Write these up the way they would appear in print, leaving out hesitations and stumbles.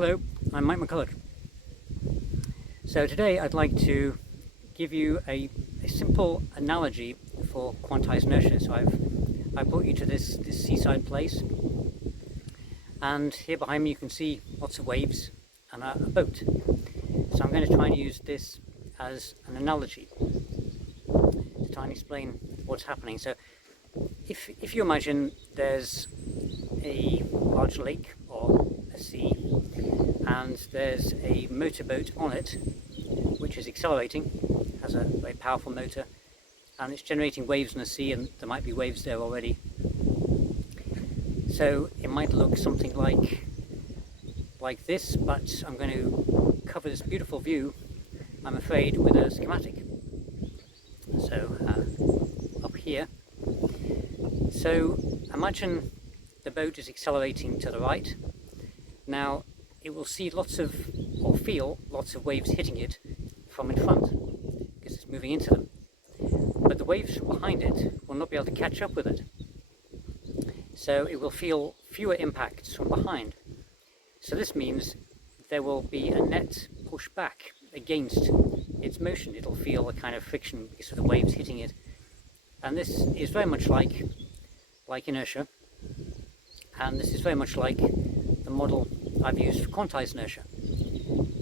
Hello, I'm Mike McCulloch. So today I'd like to give you a simple analogy for quantized inertia. So I brought you to this seaside place, and here behind me you can see lots of waves and a boat. So I'm going to try and use this as an analogy to try and explain what's happening. So if you imagine there's a large lake or a sea, and there's a motorboat on it which is accelerating, has a very powerful motor, and it's generating waves in the sea, and there might be waves there already. So it might look something like this, but I'm going to cover this beautiful view, I'm afraid, with a schematic. So up here, so imagine the boat is accelerating to the right. Now it will see feel lots of waves hitting it from in front because it's moving into them, but the waves from behind it will not be able to catch up with it, so it will feel fewer impacts from behind. So this means there will be a net push back against its motion. It'll feel a kind of friction because of the waves hitting it, and this is very much like inertia, and this is very much like the model I've used for quantized inertia.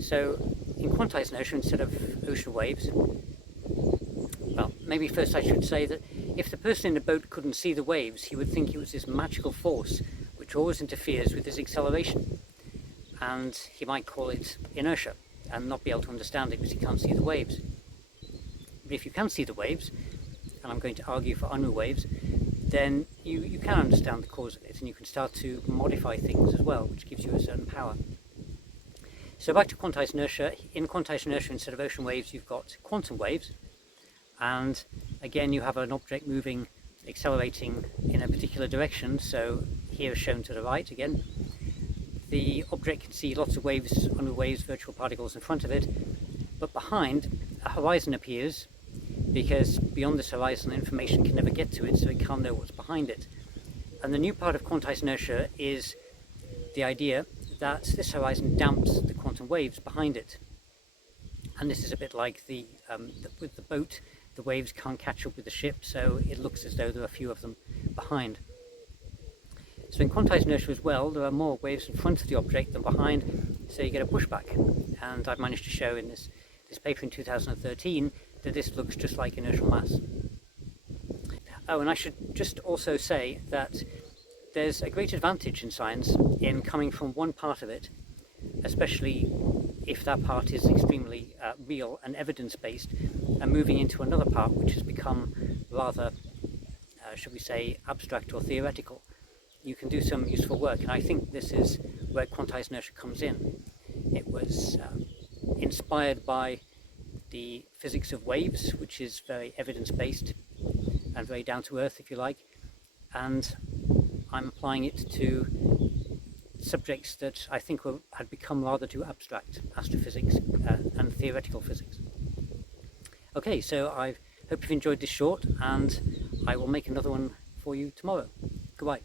So in quantized inertia, instead of ocean waves, well, maybe first I should say that if the person in the boat couldn't see the waves, he would think it was this magical force which always interferes with his acceleration, and he might call it inertia and not be able to understand it because he can't see the waves. But if you can see the waves, and I'm going to argue for unreal waves, then you can understand the cause of it, and you can start to modify things as well, which gives you a certain power. So back to quantized inertia. In quantized inertia, instead of ocean waves, you've got quantum waves, and again you have an object moving, accelerating in a particular direction. So here is shown to the right again. The object can see lots of waves, unreal waves, virtual particles in front of it, but behind a horizon appears, because beyond this horizon information can never get to it, so it can't know what's behind it. And the new part of quantized inertia is the idea that this horizon damps the quantum waves behind it. And this is a bit like with the boat, the waves can't catch up with the ship, so it looks as though there are a few of them behind. So in quantized inertia as well, there are more waves in front of the object than behind, so you get a pushback. And I've managed to show in this paper in 2013 that this looks just like inertial mass. Oh, and I should just also say that there's a great advantage in science in coming from one part of it, especially if that part is extremely real and evidence-based, and moving into another part which has become rather, should we say, abstract or theoretical. You can do some useful work, and I think this is where quantized inertia comes in. It was inspired by the physics of waves, which is very evidence-based and very down-to-earth, if you like, and I'm applying it to subjects that I think had become rather too abstract, astrophysics and theoretical physics. Okay, so I hope you've enjoyed this short, and I will make another one for you tomorrow. Goodbye.